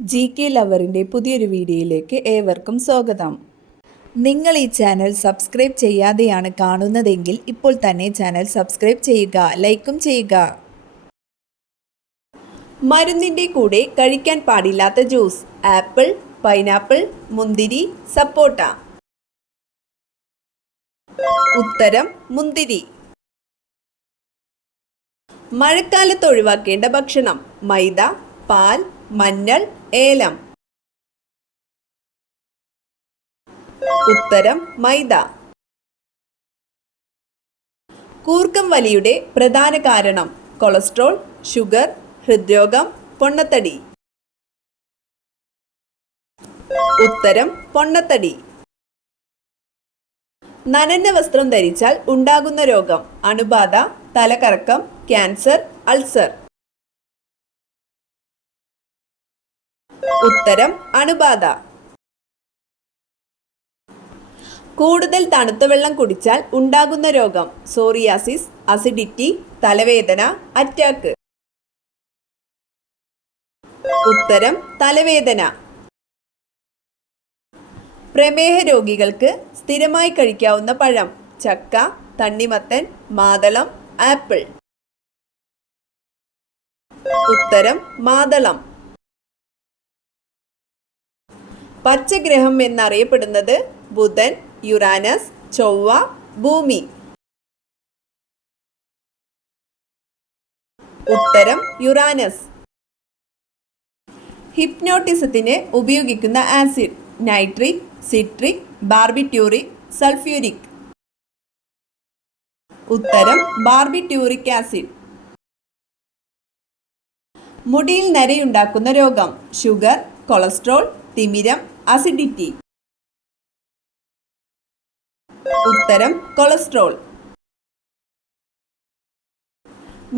GK ലവറിൻ്റെ പുതിയൊരു വീഡിയോയിലേക്ക് ഏവർക്കും സ്വാഗതം. നിങ്ങൾ ഈ ചാനൽ സബ്സ്ക്രൈബ് ചെയ്യാതെയാണ് കാണുന്നതെങ്കിൽ ഇപ്പോൾ തന്നെ ചാനൽ സബ്സ്ക്രൈബ് ചെയ്യുക, ലൈക്കും ചെയ്യുക. മരുന്നിൻ്റെ കൂടെ കഴിക്കാൻ പാടില്ലാത്ത ജ്യൂസ്: ആപ്പിൾ, പൈനാപ്പിൾ, മുന്തിരി, സപ്പോട്ട. ഉത്തരം മുന്തിരി. മഴക്കാലത്ത് ഒഴിവാക്കേണ്ട ഭക്ഷണം: മൈദ, പാൽ, മഞ്ഞൾ, ഏലം. ഉത്തരം മൈദ. കൂർക്കം വലിയുടെ പ്രധാന കാരണം: കൊളസ്ട്രോൾ, ഷുഗർ, ഹൃദ്രോഗം, പൊണ്ണത്തടി. ഉത്തരം പൊണ്ണത്തടി. നനഞ്ഞ വസ്ത്രം ധരിച്ചാൽ ഉണ്ടാകുന്ന രോഗം: അണുബാധ, തലകറക്കം, ക്യാൻസർ, അൾസർ. ഉത്തരം അണുബാധ. കൂടുതൽ തണുത്ത വെള്ളം കുടിച്ചാൽ ഉണ്ടാകുന്ന രോഗം: സോറിയാസിസ്, അസിഡിറ്റി, തലവേദന, അറ്റാക്ക്. ഉത്തരം തലവേദന. പ്രമേഹ രോഗികൾക്ക് സ്ഥിരമായി കഴിക്കാവുന്ന പഴം: ചക്ക, തണ്ണിമത്തൻ, മാതളം, ആപ്പിൾ. ഉത്തരം മാതളം. പച്ചഗ്രഹം എന്നറിയപ്പെടുന്നത്: ബുധൻ, യുറാനസ്, ചൊവ്വ, ഭൂമി. ഉത്തരം യുറാനസ്. ഹിപ്നോട്ടിസത്തിന് ഉപയോഗിക്കുന്ന acid: nitric, citric, barbituric, sulphuric. ഉത്തരം ബാർബിറ്റ്യൂറിക് ആസിഡ്. മുടിയിൽ നരയുണ്ടാക്കുന്ന രോഗം: ഷുഗർ, കൊളസ്ട്രോൾ, തിമിരം, അസിഡിറ്റി. ഉത്തരം കൊളസ്ട്രോൾ.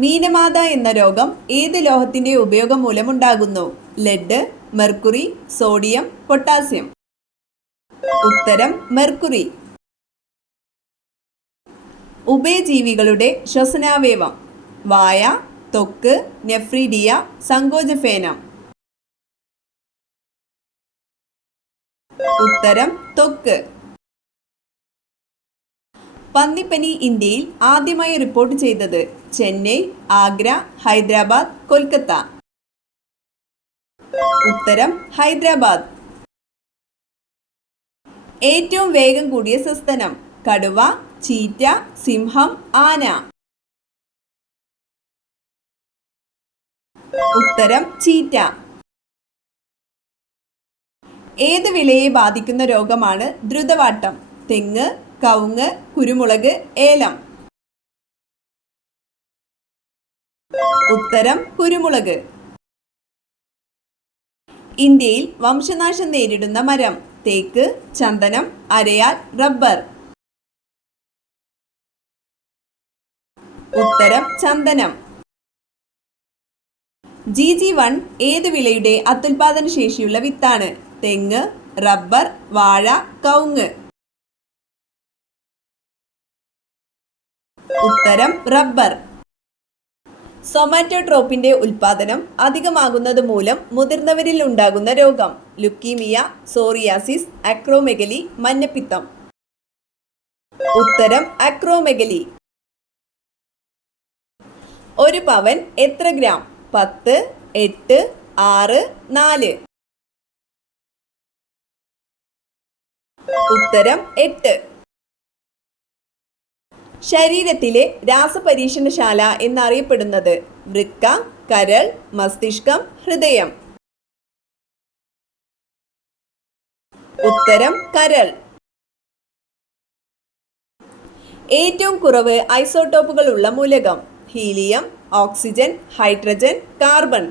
മീനമാത എന്ന രോഗം ഏത് ലോഹത്തിന്റെ ഉപയോഗം മൂലമുണ്ടാകുന്നു? Lead, mercury, sodium, potassium. ഉത്തരം മെർക്കുറി. ഉഭയജീവികളുടെ ശ്വസനാവയവം: വായ, ത്വക്ക്, നെഫ്രീഡിയ, സങ്കോചഫേനം. ഉത്തരം ത്വക്ക്. പന്നിപ്പനി ഇന്ത്യയിൽ ആദ്യമായി റിപ്പോർട്ട് ചെയ്തത്: ചെന്നൈ, ആഗ്ര, ഹൈദരാബാദ്, കൊൽക്കത്ത. ഉത്തരം ഹൈദരാബാദ്. ഏറ്റവും വേഗം കൂടിയ സസ്തനം: കടുവ, ചീറ്റ, സിംഹം, ആന. ഉത്തരം ചീറ്റ. ഏത് വിളയെ ബാധിക്കുന്ന രോഗമാണ് ദ്രുതവാട്ടം? തെങ്ങ്, കവുങ്ങ്, കുരുമുളക്, ഏലം. ഉത്തരം കുരുമുളക്. ഇന്ത്യയിൽ വംശനാശം നേരിടുന്ന മരം: തേക്ക്, ചന്ദനം, അരയാൽ, റബ്ബർ. ഉത്തരം ചന്ദനം. GG1 ഏത് വിളയുടെ അത്യുൽപാദന ശേഷിയുള്ള വിത്താണ്? തെങ്ങ്, റബ്ബർ, വാഴ, കവുങ്ങ്. ഉത്തരം റബ്ബർ. സൊമാറ്റോട്രോപ്പിന്റെ ഉൽപാദനം അധികമാകുന്നത് മൂലം മുതിർന്നവരിൽ ഉണ്ടാകുന്ന രോഗം: ലുക്കീമിയ, സോറിയാസിസ്, അക്രോമെഗലി, മഞ്ഞപ്പിത്തം. ഉത്തരം അക്രോമെഗലി. ഒരു പവൻ എത്ര ഗ്രാം? 10, 8, 6, 4. ഉത്തരം 8. ശരീരത്തിലെ രാസപരീക്ഷണശാല എന്നറിയപ്പെടുന്നത്: വൃക്ക, കരൾ, മസ്തിഷ്കം, ഹൃദയം. ഉത്തരം കരൾ. ഏറ്റവും കുറവ് ഐസോട്ടോപ്പുകൾ ഉള്ള മൂലകം: ഹീലിയം, ഓക്സിജൻ, ഹൈഡ്രജൻ, കാർബൺ.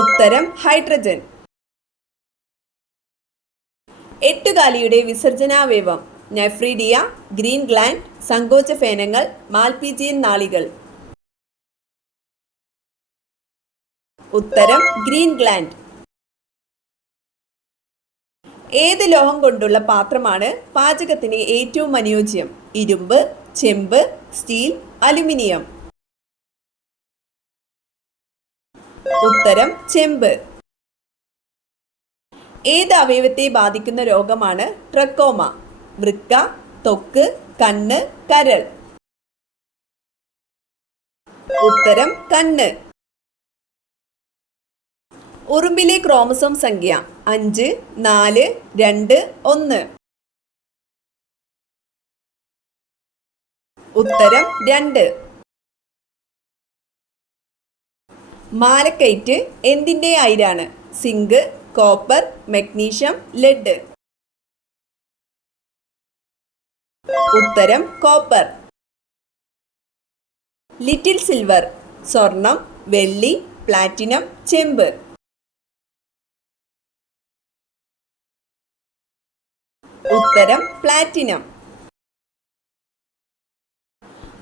ഉത്തരം ഹൈഡ്രജൻ. എട്ടുകാലിയുടെ വിസർജനാവയവം: നെഫ്രീഡിയ, ഗ്രീൻ ഗ്ലാൻഡ്, സങ്കോചഫേനങ്ങൾ, മാൽപീജിയൻ നാളികൾ. ഉത്തരം ഗ്രീൻ ഗ്ലാൻഡ്. ഏത് ലോഹം കൊണ്ടുള്ള പാത്രമാണ് പാചകത്തിന് ഏറ്റവും അനുയോജ്യം? ഇരുമ്പ്, ചെമ്പ്, സ്റ്റീൽ, അലുമിനിയം. ഉത്തരം ചെമ്പ്. ഏത് അവയവത്തെ ബാധിക്കുന്ന രോഗമാണ് ട്രക്കോമ? വൃക്ക, ത്വക്ക്, കണ്ണ്, കരൾ. ഉത്തരം കണ്ണ്. ഉറുമ്പിലെ ക്രോമസോം സംഖ്യ 5, 4, 2, 1. ഉത്തരം 2. മാലക്കൈറ്റ് എന്തിൻ്റെ അയിരാണ്? Zinc, copper, magnesium, lead. ഉത്തരം കോപ്പർ. ലിറ്റിൽ സിൽവർ സ്വർണം, വെള്ളി, പ്ലാറ്റിനം, ചെമ്പ്. ഉത്തരം പ്ലാറ്റിനം.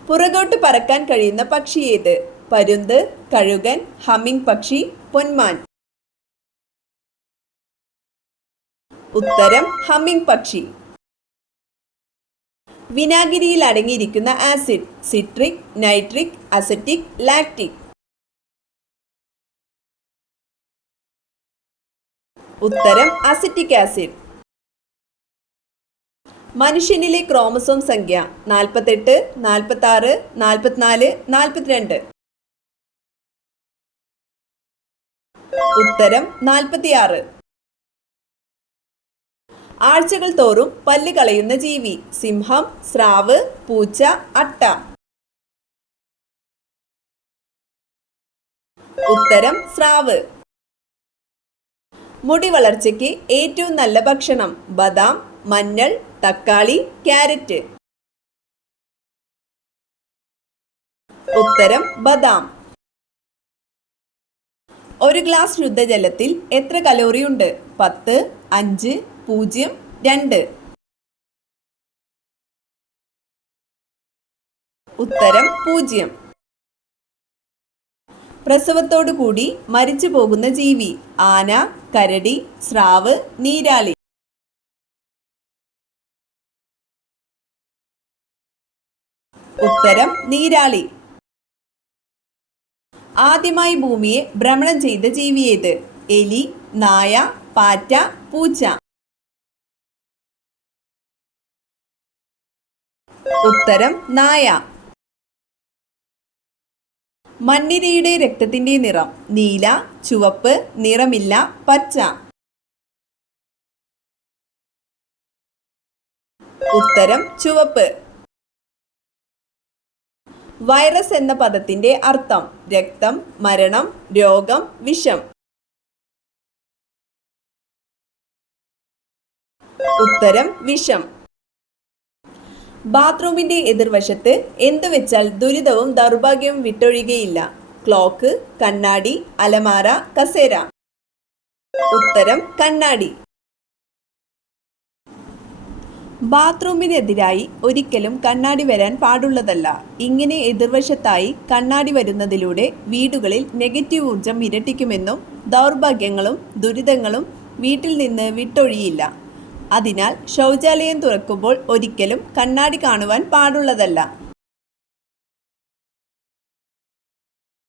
പുറകോട്ട് പറക്കാൻ കഴിയുന്ന പക്ഷി ഏത്? പരുന്ത്, കഴുകൻ, ഹമ്മിങ് പക്ഷി, പൊന്മാൻ. ഉത്തരം ഹമ്മിങ് പക്ഷി. വിനാഗിരിയിൽ അടങ്ങിയിരിക്കുന്ന acid citric, nitric, acetic, lactic. ഉത്തരം അസറ്റിക് ആസിഡ്. മനുഷ്യനിലെ ക്രോമസോം സംഖ്യ 48, 46, 44, 42. ഉത്തരം 46. ആഴ്ചകൾ തോറും പല്ല് കളയുന്ന ജീവി? സിംഹം, സ്രാവ്, പൂച്ച, അട്ട. ഉത്തരം സ്രാവ്. മുടി വളർച്ചയ്ക്ക് ഏറ്റവും നല്ല ഭക്ഷണം? ബദാം, മഞ്ഞൾ, തക്കാളി, ക്യാരറ്റ്. ഉത്തരം ബദാം. ഒരു ഗ്ലാസ് ശുദ്ധജലത്തിൽ എത്ര കലോറി ഉണ്ട്? 10, 5, 0, 2. ഉത്തരം 0. പ്രസവത്തോടു കൂടി മരിച്ചു പോകുന്ന ജീവി? ആന, കരടി, സ്രാവ്, നീരാളി. ഉത്തരം നീരാളി. ആദ്യമായി ഭൂമിയെ ഭ്രമണം ചെയ്ത ജീവി ഏത്? എലി, നായ, പാറ്റ, പൂച്ച. ഉത്തരം നായ. മണ്ണിരയുടെ രക്തത്തിന്റെ നിറം? നീല, ചുവപ്പ്, നിറമില്ല, പച്ച. ഉത്തരം ചുവപ്പ്. വൈറസ് എന്ന പദത്തിന്റെ അർത്ഥം? രക്തം, മരണം, രോഗം, വിഷം. ഉത്തരം വിഷം. ബാത്റൂമിന്റെ എതിർവശത്ത് എന്ത് വെച്ചാൽ ദുരിതവും ദൗർഭാഗ്യവും വിട്ടൊഴിയുകയില്ല? ക്ലോക്ക്, കണ്ണാടി, അലമാര, കസേര. ഉത്തരം കണ്ണാടി. ബാത്റൂമിനെതിരായി ഒരിക്കലും കണ്ണാടി വരാൻ പാടുള്ളതല്ല. ഇങ്ങനെ എതിർവശത്തായി കണ്ണാടി വരുന്നതിലൂടെ വീടുകളിൽ നെഗറ്റീവ് ഊർജം ഇരട്ടിക്കുമെന്നും ദൗർഭാഗ്യങ്ങളും ദുരിതങ്ങളും വീട്ടിൽ നിന്ന് വിട്ടൊഴിയില്ല. അതിനാൽ ശൗചാലയം തുറക്കുമ്പോൾ ഒരിക്കലും കണ്ണാടി കാണുവാൻ പാടുള്ളതല്ല.